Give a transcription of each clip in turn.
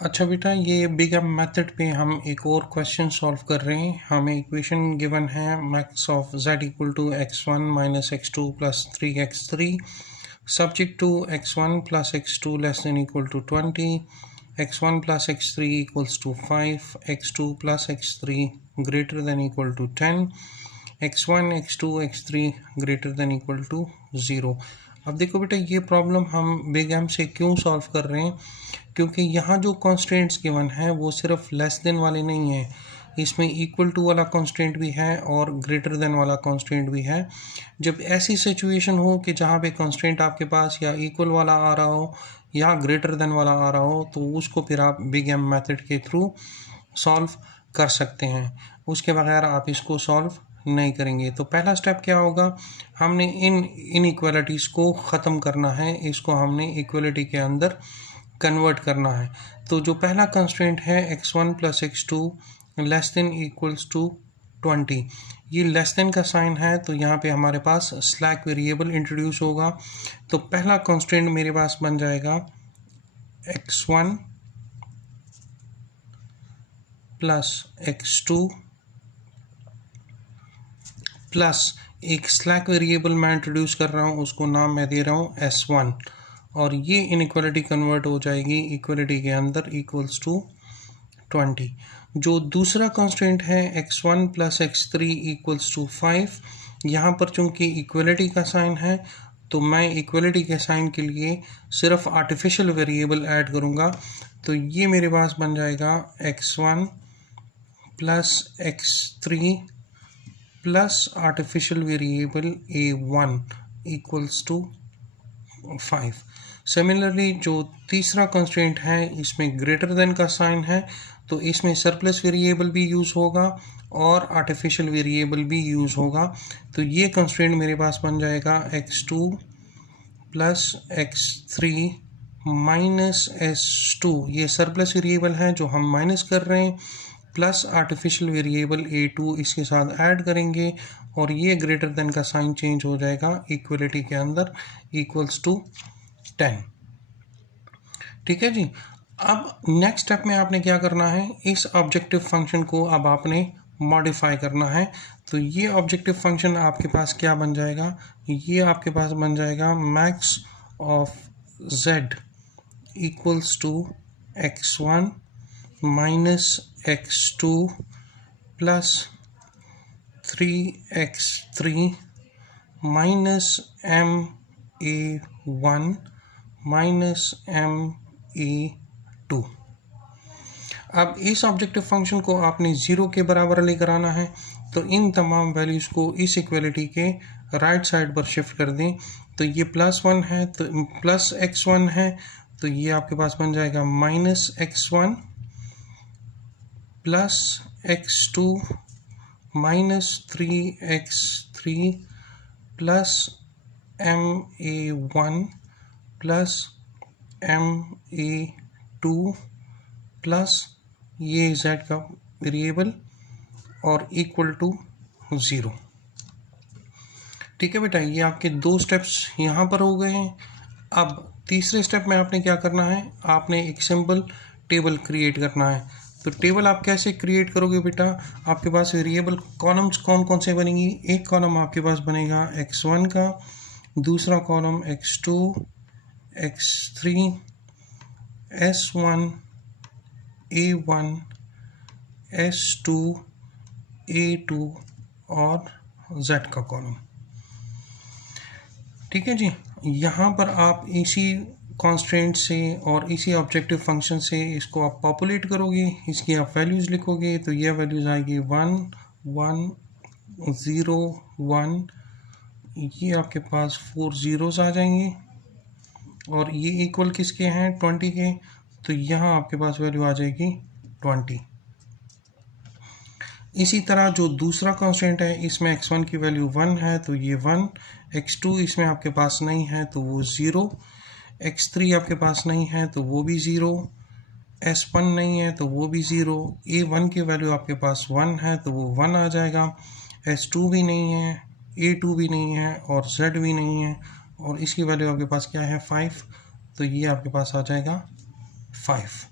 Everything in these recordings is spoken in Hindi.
अच्छा बेटा, ये बिग एम मेथड पे हम एक और क्वेश्चन सॉल्व कर रहे हैं। हमें इक्वेशन गिवन है max of z equal to x1 minus x2 plus 3x3 subject to x1 plus x2 less than equal to 20, x1 plus x3 equals to 5, x2 plus x3 greater than equal to 10, x1 x2 x3 greater than equal to 0। अब देखो बेटा, ये प्रॉब्लम हम बिग एम से क्यों सॉल्व कर रहे हैं, क्योंकि यहाँ जो कॉन्स्टेंट्स गिवन है वो सिर्फ लेस देन वाले नहीं है, इसमें इक्वल टू वाला कॉन्स्टेंट भी है और ग्रेटर देन वाला कॉन्स्टेंट भी है। जब ऐसी सिचुएशन हो कि जहाँ पे कॉन्स्टेंट आपके पास या इक्वल वाला आ रहा हो या ग्रेटर देन वाला आ रहा हो, तो उसको फिर आप बिग एम मेथड के थ्रू सॉल्व कर सकते हैं। उसके बगैर आप इसको सॉल्व नहीं करेंगे। तो पहला स्टेप क्या होगा, हमने इन इनइक्वालिटीज़ को ख़त्म करना है, इसको हमने इक्वलिटी के अंदर कन्वर्ट करना है। तो जो पहला कंस्ट्रेंट है x1 plus x2 less than equals to 20, ये लेस देन का साइन है, तो यहाँ पे हमारे पास स्लैक वेरिएबल इंट्रोड्यूस होगा। तो पहला कंस्ट्रेंट मेरे पास बन जाएगा x1 प्लस x2 प्लस एक स्लैक वेरिएबल मैं इंट्रोड्यूस कर रहा हूँ, उसको नाम मैं दे रहा हूँ s1, और ये इनइक्वालिटी कन्वर्ट हो जाएगी इक्वलिटी के अंदर इक्वल्स टू 20। जो दूसरा कंस्ट्रेंट है x1 plus x3 equals to 5, यहाँ पर चूँकि इक्वलिटी का साइन है तो मैं इक्वलिटी के साइन के लिए सिर्फ आर्टिफिशियल वेरिएबल ऐड करूँगा। तो ये मेरे पास बन जाएगा x1 plus x3 plus artificial variable a1 equals to 5। Similarly जो तीसरा कंस्ट्रेंट है इसमें ग्रेटर देन का साइन है, तो इसमें सरप्लस वेरिएबल भी यूज़ होगा और आर्टिफिशियल वेरिएबल भी यूज़ होगा। तो ये कंस्ट्रेंट मेरे पास बन जाएगा x2 plus x3 minus s2, ये सरप्लस वेरिएबल है जो हम माइनस कर रहे हैं, प्लस आर्टिफिशियल वेरिएबल a2 इसके साथ ऐड करेंगे और ये ग्रेटर देन का साइन चेंज हो जाएगा इक्वलिटी के अंदर इक्वल्स टू 10। ठीक है जी। अब नेक्स्ट स्टेप में आपने क्या करना है, इस ऑब्जेक्टिव फंक्शन को अब आपने मॉडिफाई करना है। तो ये ऑब्जेक्टिव फंक्शन आपके पास क्या बन जाएगा, ये आपके पास बन जाएगा max of z equals to x1 minus x2 plus 3x3 minus ma1 minus ma2। अब इस ऑब्जेक्टिव फंक्शन को आपने 0 के बराबर लेकर आना है, तो इन तमाम वैल्यूज़ को इस इक्वलिटी के राइट साइड पर शिफ्ट कर दें। तो ये +1 है तो प्लस x1 है, तो ये आपके पास बन जाएगा minus x1 plus x2 minus 3x3 plus ma1 plus ma2 plus ये z का वेरिएबल और इक्वल टू 0। ठीक है बेटा, ये आपके दो स्टेप्स यहाँ पर हो गए हैं। अब तीसरे स्टेप में आपने क्या करना है, आपने एक सिंपल टेबल क्रिएट करना है। तो टेबल आप कैसे क्रिएट करोगे बेटा, आपके पास वेरिएबल कॉलम्स कौन कौन से बनेंगी, एक कॉलम आपके पास बनेगा x1 का, दूसरा column x2, x3, s1, a1, s2, a2 और z का कॉलम। ठीक है जी। यहाँ पर आप इसी कॉन्स्ट्रेंट से और इसी ऑब्जेक्टिव फंक्शन से इसको आप पॉपुलेट करोगे, इसकी आप वैल्यूज़ लिखोगे। तो यह वैल्यूज़ आएगी 1 1 0 1, ये आपके पास 4 ज़ीरोज़ आ जाएंगे और ये इक्वल किसके हैं, 20 के। तो यहाँ आपके पास वैल्यू आ जाएगी 20। इसी तरह जो दूसरा कांस्टेंट है, इसमें x1 की वैल्यू 1 है तो ये 1, x2 इसमें आपके पास नहीं है तो वो 0, x3 आपके पास नहीं है तो वो भी 0, s1 नहीं है तो वो भी 0, a1 की वैल्यू आपके पास 1 है तो वो 1 आ जाएगा, s2 भी नहीं है, a2 भी नहीं है और z भी नहीं है और इसकी वैल्यू आपके पास क्या है 5, तो ये आपके पास आ जाएगा 5।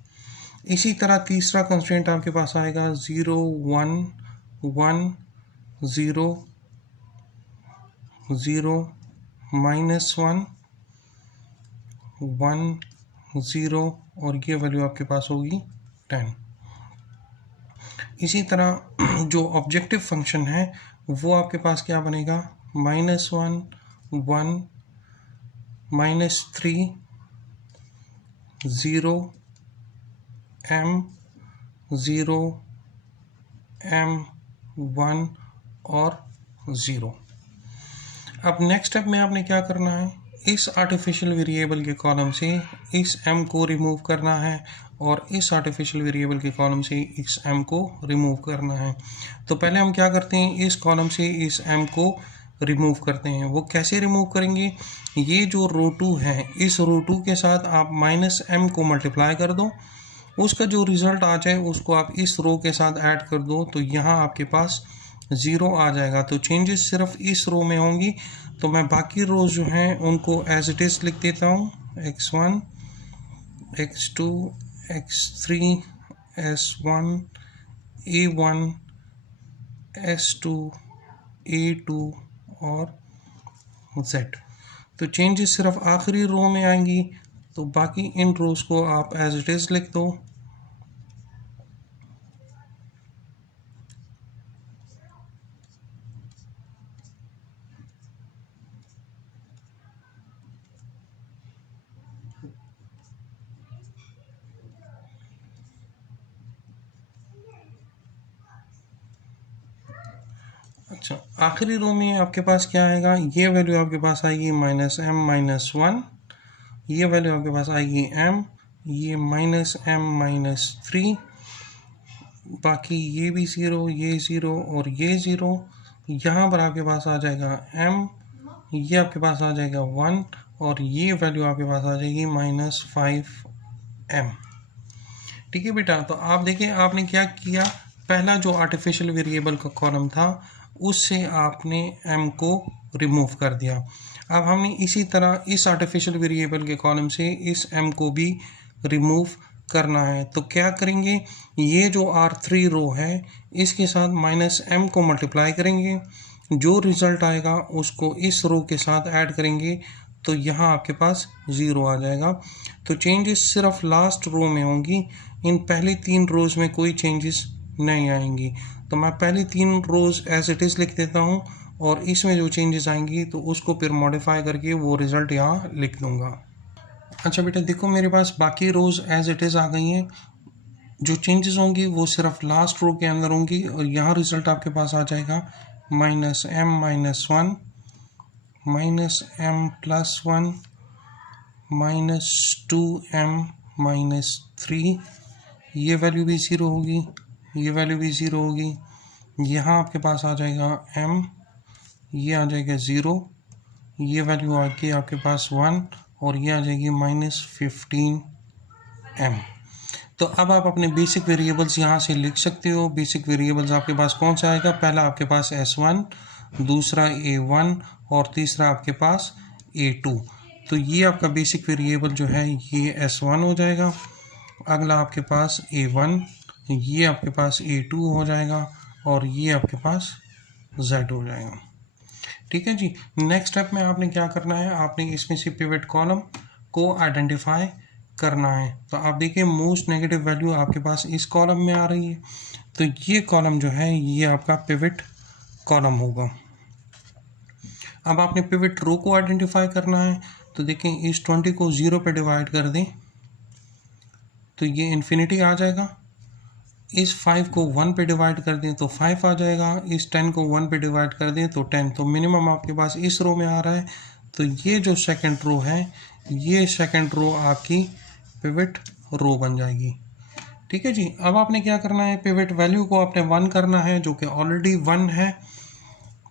इसी तरह तीसरा कंस्ट्रेंट आपके पास आएगा 0 1 1 0 0 -1 1 0 और ये वैल्यू आपके पास होगी 10। इसी तरह जो ऑब्जेक्टिव फंक्शन है वो आपके पास क्या बनेगा, -1 1 -3 0 m 0 m 1 और 0। अब नेक्स्ट स्टेप में आपने क्या करना है, इस आर्टिफिशियल वेरिएबल के कॉलम से इस m को रिमूव करना है और इस आर्टिफिशियल वेरिएबल के कॉलम से इस m को रिमूव करना है। तो पहले हम क्या करते हैं, इस कॉलम से इस m को रिमूव करते हैं। वो कैसे रिमूव करेंगे, ये जो रो 2 है इस रो 2 के साथ आप -m को मल्टीप्लाई कर दो, उसका जो रिज़ल्ट आ जाए उसको आप इस रो के साथ ऐड कर दो, तो यहाँ आपके पास 0 आ जाएगा। तो चेंजेस सिर्फ इस रो में होंगी। तो मैं बाकी रोज जो हैं उनको एज इट इज़ लिख देता हूँ, x1 x2 x3 s1 a1 s2 a2 और z। तो चेंजेस सिर्फ आखिरी रो में आएंगी, तो बाकी इन रोज को आप एज इट इज़ लिख दो। अच्छा, आखिरी रो में आपके पास क्या आएगा, ये वैल्यू आपके पास आएगी -m -1, ये वैल्यू आपके पास आएगी m, ये -m -3, बाकी ये भी 0, ये 0 और ये 0। यहाँ पर आपके पास आ जाएगा m, ये आपके पास आ जाएगा 1 और ये वैल्यू आपके पास आ जाएगी -5m। ठीक है बेटा, तो आप देखिए आपने क्या किया, पहला जो आर्टिफिशियल वेरिएबल का कॉलम था उससे आपने m को रिमूव कर दिया। अब हमने इसी तरह इस आर्टिफिशियल वेरिएबल के कॉलम से इस m को भी रिमूव करना है। तो क्या करेंगे, ये जो R3 रो है इसके साथ -m को मल्टीप्लाई करेंगे, जो रिज़ल्ट आएगा उसको इस रो के साथ ऐड करेंगे, तो यहाँ आपके पास 0 आ जाएगा। तो चेंजेस सिर्फ लास्ट रो में होंगी, इन पहली 3 रोज में कोई चेंजेस नहीं आएंगी। तो मैं पहली 3 रोज एज इट इज़ लिख देता हूँ और इसमें जो चेंजेस आएंगी तो उसको फिर मॉडिफाई करके वो रिज़ल्ट यहाँ लिख दूँगा। अच्छा बेटा देखो, मेरे पास बाकी रोज एज इट इज़ आ गई हैं, जो चेंजेस होंगी वो सिर्फ लास्ट रो के अंदर होंगी और यहाँ रिज़ल्ट आपके पास आ जाएगा -m -1 -m +1 -2m -3, ये वैल्यू भी 0 होगी, ये वैल्यू भी 0 होगी। यहाँ आपके पास आ जाएगा m, ये आ जाएगा 0, ये वैल्यू आ गई आपके पास 1 और ये आ जाएगी -15m। तो अब आप अपने बेसिक वेरिएबल्स यहाँ से लिख सकते हो। बेसिक वेरिएबल्स आपके पास कौन सा आएगा, पहला आपके पास s1, दूसरा a1 और तीसरा आपके पास a2। तो ये आपका बेसिक वेरिएबल जो है ये s1 हो जाएगा, अगला आपके पास a1, ये आपके पास a2 हो जाएगा और ये आपके पास z हो जाएगा। ठीक है जी। नेक्स्ट स्टेप में आपने क्या करना है, आपने इसमें से पिवट कॉलम को आइडेंटिफाई करना है। तो आप देखिए मोस्ट नेगेटिव वैल्यू आपके पास इस कॉलम में आ रही है, तो ये कॉलम जो है ये आपका पिवट कॉलम होगा। अब आपने पिवट रो को आइडेंटिफाई करना है। तो देखें इस 20 को 0 पे डिवाइड कर दें तो ये इन्फिनिटी आ जाएगा, इस 5 को 1 पे डिवाइड कर दें तो 5 आ जाएगा, इस 10 को 1 पे डिवाइड कर दें तो 10। तो मिनिमम आपके पास इस रो में आ रहा है। तो ये जो सेकंड रो है, ये सेकंड रो आपकी पिवट रो बन जाएगी। ठीक है जी। अब आपने क्या करना है, पिवट वैल्यू को आपने 1 करना है जो कि ऑलरेडी 1 है,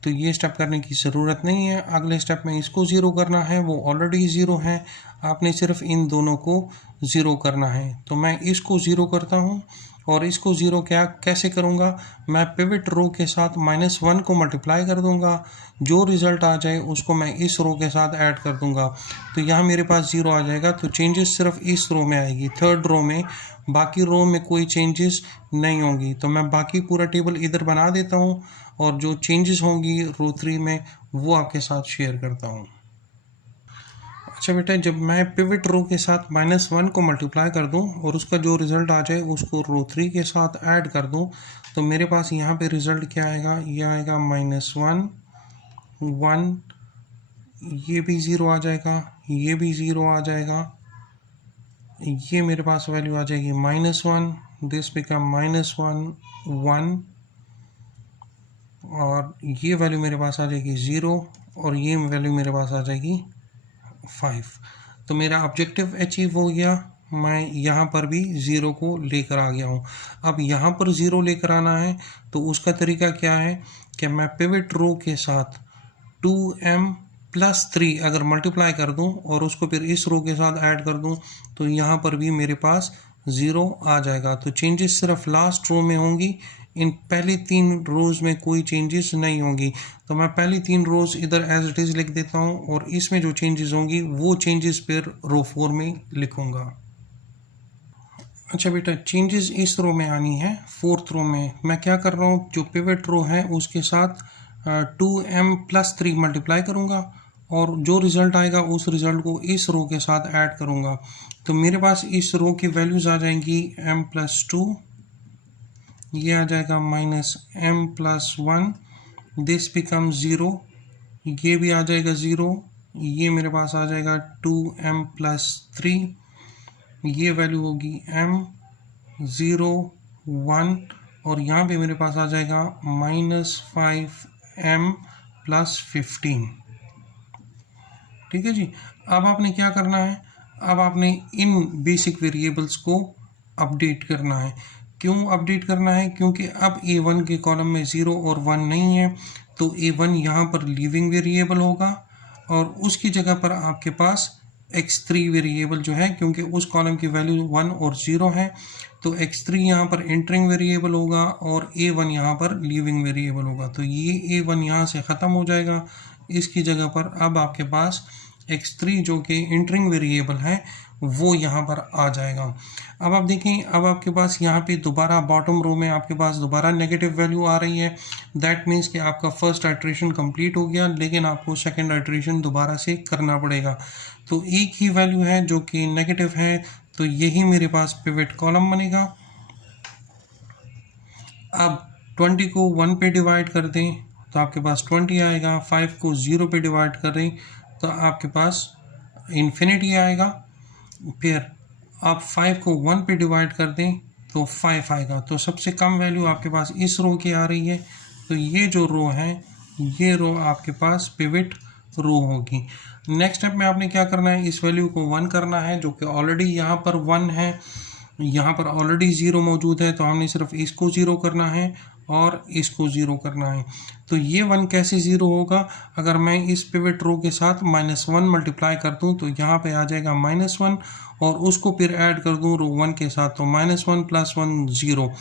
तो ये स्टेप करने की ज़रूरत नहीं है। अगले स्टेप में इसको 0 करना है, वो ऑलरेडी 0 है, आपने सिर्फ इन दोनों को 0 करना है। तो मैं इसको 0 करता हूँ और इसको ज़ीरो क्या कैसे करूँगा, मैं पिवट रो के साथ -1 को मल्टीप्लाई कर दूँगा, जो रिज़ल्ट आ जाए उसको मैं इस रो के साथ ऐड कर दूँगा, तो यहाँ मेरे पास 0 आ जाएगा। तो चेंजेस सिर्फ इस रो में आएगी, थर्ड रो में, बाकी रो में कोई चेंजेस नहीं होंगी। तो मैं बाकी पूरा टेबल इधर बना देता हूँ और जो चेंजेस होंगी रो 3 में वो आपके साथ शेयर करता हूँ। अच्छा बेटा, जब मैं पिवट रो के साथ -1 को मल्टीप्लाई कर दूं और उसका जो रिज़ल्ट आ जाए उसको रो 3 के साथ ऐड कर दूं, तो मेरे पास यहाँ पे रिज़ल्ट क्या आएगा, ये आएगा -1 1, ये भी 0 आ जाएगा, ये भी 0 आ जाएगा, ये मेरे पास वैल्यू आ जाएगी -1, दिस बिकम -1 1, और ये वैल्यू मेरे पास आ जाएगी 0, और ये वैल्यू मेरे पास आ जाएगी 5। तो मेरा ऑब्जेक्टिव अचीव हो गया, मैं यहाँ पर भी 0 को लेकर आ गया हूँ। अब यहाँ पर 0 लेकर आना है तो उसका तरीका क्या है कि मैं पिवट रो के साथ 2m + 3 अगर मल्टीप्लाई कर दूँ और उसको फिर इस रो के साथ ऐड कर दूँ तो यहाँ पर भी मेरे पास 0 आ जाएगा। तो चेंजेस सिर्फ लास्ट रो में होंगी, इन पहली 3 रोज़ में कोई चेंजेस नहीं होंगी। तो मैं पहली 3 रोज़ इधर एज इट इज़ लिख देता हूँ और इसमें जो चेंजेस होंगी वो चेंजेस फिर रो 4 में लिखूँगा। अच्छा बेटा, चेंजेस इस रो में आनी है, 4th रो में। मैं क्या कर रहा हूँ, जो पिवट रो है उसके साथ 2m + 3 मल्टीप्लाई करूँगा और जो रिज़ल्ट आएगा उस रिज़ल्ट को इस रो के साथ ऐड करूँगा। तो मेरे पास इस रो की वैल्यूज़ आ जाएंगी m + 2, ये आ जाएगा -m + 1, दिस बिकम 0, ये भी आ जाएगा 0, ये मेरे पास आ जाएगा 2m + 3, ये वैल्यू होगी m 0 1, और यहाँ पे मेरे पास आ जाएगा -5m + 15। ठीक है जी। अब आपने क्या करना है, अब आपने इन बेसिक वेरिएबल्स को अपडेट करना है। क्यों अपडेट करना है, क्योंकि अब a1 के कॉलम में 0 और 1 नहीं है, तो a1 यहाँ पर लीविंग वेरिएबल होगा और उसकी जगह पर आपके पास x3 वेरिएबल जो है, क्योंकि उस कॉलम की वैल्यू 1 और 0 है, तो x3 यहाँ पर एंटरिंग वेरिएबल होगा और a1 यहाँ पर लीविंग वेरिएबल होगा। तो ये a1 यहाँ से ख़त्म हो जाएगा, इसकी जगह पर अब आपके पास x3 जो कि एंटरिंग वेरिएबल है वो यहाँ पर आ जाएगा। अब आप देखें, अब आपके पास यहाँ पे दोबारा बॉटम रो में आपके पास दोबारा नेगेटिव वैल्यू आ रही है। दैट मीन्स कि आपका फर्स्ट आइट्रेशन कंप्लीट हो गया, लेकिन आपको सेकंड आइट्रेशन दोबारा से करना पड़ेगा। तो एक ही वैल्यू है जो कि नेगेटिव है, तो यही मेरे पास पिवट कॉलम बनेगा। अब 20 को 1 पे डिवाइड कर दें तो आपके पास 20 आएगा, 5 को 0 पे डिवाइड कर दें तो आपके पास इन्फिनिटी आएगा, फिर आप 5 को 1 पे डिवाइड कर दें तो 5 आएगा। तो सबसे कम वैल्यू आपके पास इस रो की आ रही है, तो ये जो रो है ये रो आपके पास पिवट रो होगी। नेक्स्ट स्टेप में आपने क्या करना है, इस वैल्यू को 1 करना है, जो कि ऑलरेडी यहाँ पर 1 है, यहाँ पर ऑलरेडी 0 मौजूद है, तो हमने सिर्फ इसको 0 करना है और इसको 0 करना है। तो ये 1 कैसे 0 होगा, अगर मैं इस पिवट रो के साथ -1 मल्टीप्लाई कर दूं तो यहाँ पे आ जाएगा -1 और उसको फिर ऐड कर दूं रो 1 के साथ, तो -1 + 1 0।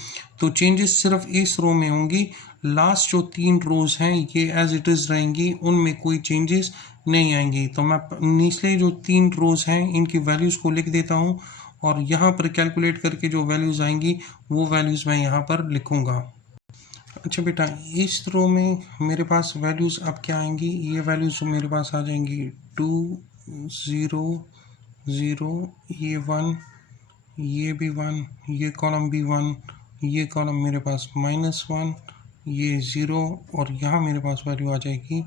तो चेंजेस सिर्फ इस रो में होंगी, लास्ट जो 3 रोज़ हैं ये एज इट इज़ रहेंगी, उनमें कोई चेंजेस नहीं आएंगी। तो मैं निचले जो 3 रोज़ हैं इनकी वैल्यूज़ को लिख देता हूँ और यहाँ पर कैलकुलेट करके जो वैल्यूज़ आएंगी वो वैल्यूज़ मैं यहाँ पर लिखूँगा। अच्छा बेटा, इस रो में मेरे पास वैल्यूज़ अब क्या आएंगी, ये वैल्यूज़ मेरे पास आ जाएंगी 2 0 0, ये 1, ये भी 1, ये कॉलम भी 1, ये कॉलम मेरे पास -1, ये 0 और यहाँ मेरे पास वैल्यू आ जाएगी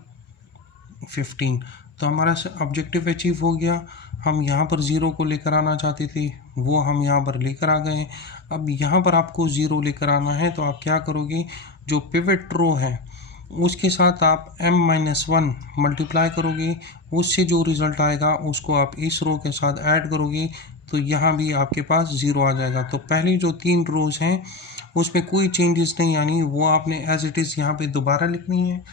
15। तो हमारा ऑब्जेक्टिव अचीव हो गया। हम यहाँ पर 0 को लेकर आना चाहते थे, वो हम यहाँ पर लेकर आ गए। अब यहाँ पर आपको 0 लेकर आना है, तो आप क्या करोगे, जो पिवट रो है उसके साथ आप m-1 मल्टीप्लाई करोगे, उससे जो रिज़ल्ट आएगा उसको आप इस रो के साथ ऐड करोगे, तो यहाँ भी आपके पास 0 आ जाएगा। तो पहली जो 3 रोज़ हैं उसमें कोई चेंजेस नहीं आनी, वो आपने एज इट इज़ यहाँ पे दोबारा लिखनी है।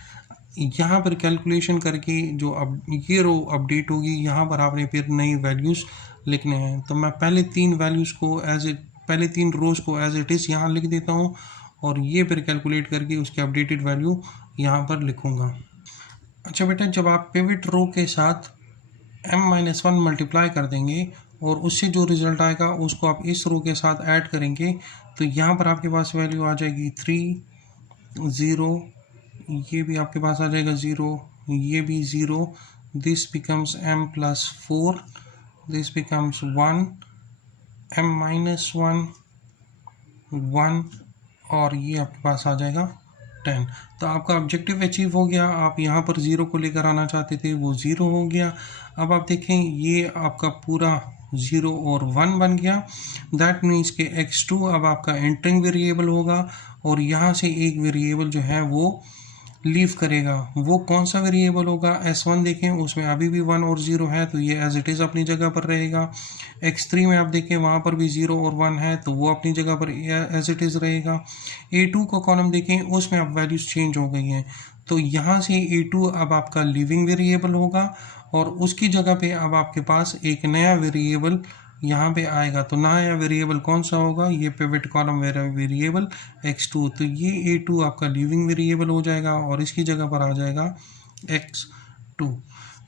यहाँ पर कैलकुलेशन करके जो अब ये रो अपडेट होगी, यहाँ पर आपने फिर नई वैल्यूज़ लिखने हैं। तो मैं पहले 3 वैल्यूज़ को एज इट पहले 3 रोज़ को एज इट इज़ यहाँ लिख देता हूँ और ये फिर कैलकुलेट करके उसकी अपडेटेड वैल्यू यहाँ पर लिखूँगा। अच्छा बेटा, जब आप पिवट रो के साथ m-1 मल्टीप्लाई कर देंगे और उससे जो रिज़ल्ट आएगा उसको आप इस रो के साथ ऐड करेंगे तो यहाँ पर आपके पास वैल्यू आ जाएगी 3, 0, ये भी आपके पास आ जाएगा 0, ये भी 0, this becomes m+4, this becomes 1, m-1, 1 और ये आपके पास आ जाएगा 10। तो आपका ऑब्जेक्टिव अचीव हो गया। आप यहाँ पर 0 को लेकर आना चाहते थे, वो 0 हो गया। अब आप देखें ये आपका पूरा 0 और 1 बन गया। दैट मीन्स कि x2 अब आपका एंटरिंग वेरिएबल होगा और यहाँ से एक वेरिएबल जो है वो लीव करेगा। वो कौन सा वेरिएबल होगा? S1 देखें, उसमें अभी भी 1 और 0 है तो ये एज इट इज़ अपनी जगह पर रहेगा। x3 में आप देखें वहाँ पर भी 0 और 1 है तो वो अपनी जगह पर एज इट इज़ रहेगा। A2 का कॉलम देखें, उसमें अब वैल्यूज़ चेंज हो गई हैं तो यहाँ से A2 अब आपका लिविंग वेरिएबल होगा और उसकी जगह पे अब आपके पास एक नया वेरिएबल यहाँ पे आएगा। तो नया वेरिएबल कौन सा होगा? ये पिवट कॉलम वेरिएबल x2। तो ये A2 आपका लिविंग वेरिएबल हो जाएगा और इसकी जगह पर आ जाएगा x2।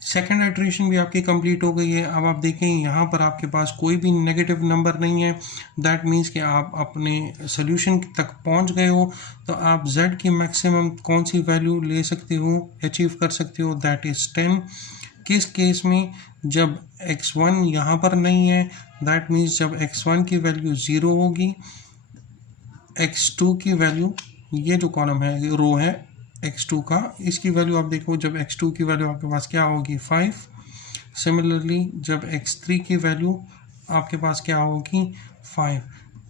सेकेंड इटरेशन भी आपकी कंप्लीट हो गई है। अब आप देखें यहाँ पर आपके पास कोई भी नेगेटिव नंबर नहीं है। दैट मीन्स कि आप अपने सोल्यूशन तक पहुँच गए हो। तो आप z की मैक्सिमम कौन सी वैल्यू ले सकते हो, अचीव कर सकते हो? That is 10। किस केस में? जब x1 यहाँ पर नहीं है, दैट मीन्स जब x1 की वैल्यू 0 होगी, x2 की वैल्यू, ये जो कॉलम है रो है x2 का, इसकी वैल्यू आप देखो जब x2 की वैल्यू आपके पास क्या होगी? 5। सिमिलरली जब x3 की वैल्यू आपके पास क्या होगी? 5।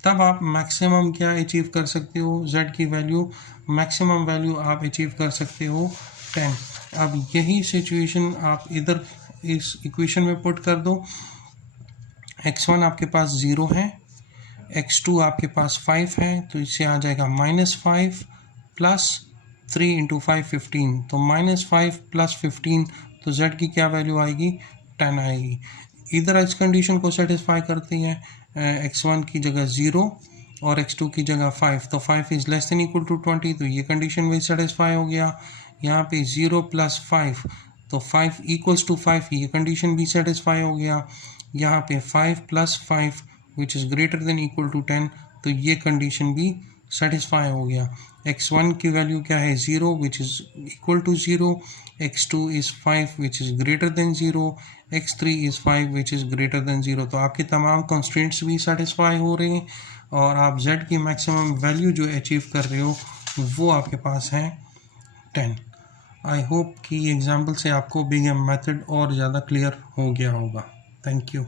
तब आप मैक्सिमम क्या अचीव कर सकते हो? z की वैल्यू, मैक्सिमम वैल्यू आप अचीव कर सकते हो 10। अब यही सिचुएशन आप इधर इस इक्वेशन में पुट कर दो। x1 आपके पास 0 है, x2 आपके पास 5 है तो इससे आ जाएगा -5 प्लस 3 × 5 15। तो -5 प्लस 15 तो z की क्या वैल्यू आएगी? 10 आएगी। इधर इस कंडीशन को सेटिस्फाई करती है, x1 की जगह 0 और x2 की जगह 5। तो 5 is less than equal to 20 तो ये कंडीशन भी सेटिस्फाई हो गया। यहाँ पे 0 + 5 तो 5 = 5, ये कंडीशन भी सेटिस्फाई हो गया। यहाँ पे 5 + 5 which is greater than equal to 10 तो ये कंडीशन भी सेटिस्फाई हो गया। x1 की वैल्यू क्या है? 0 which is equal to 0, x2 is 5 which is greater than 0, x3 is 5 which is greater than 0। तो आपके तमाम कंस्ट्रेंट्स भी सेटिस्फाई हो रहे हैं और आप z की मैक्सिमम वैल्यू जो अचीव कर रहे हो वो आपके पास है 10। आई होप कि एग्जाम्पल से आपको बिग एम मेथड और ज़्यादा क्लियर हो गया होगा। Thank you.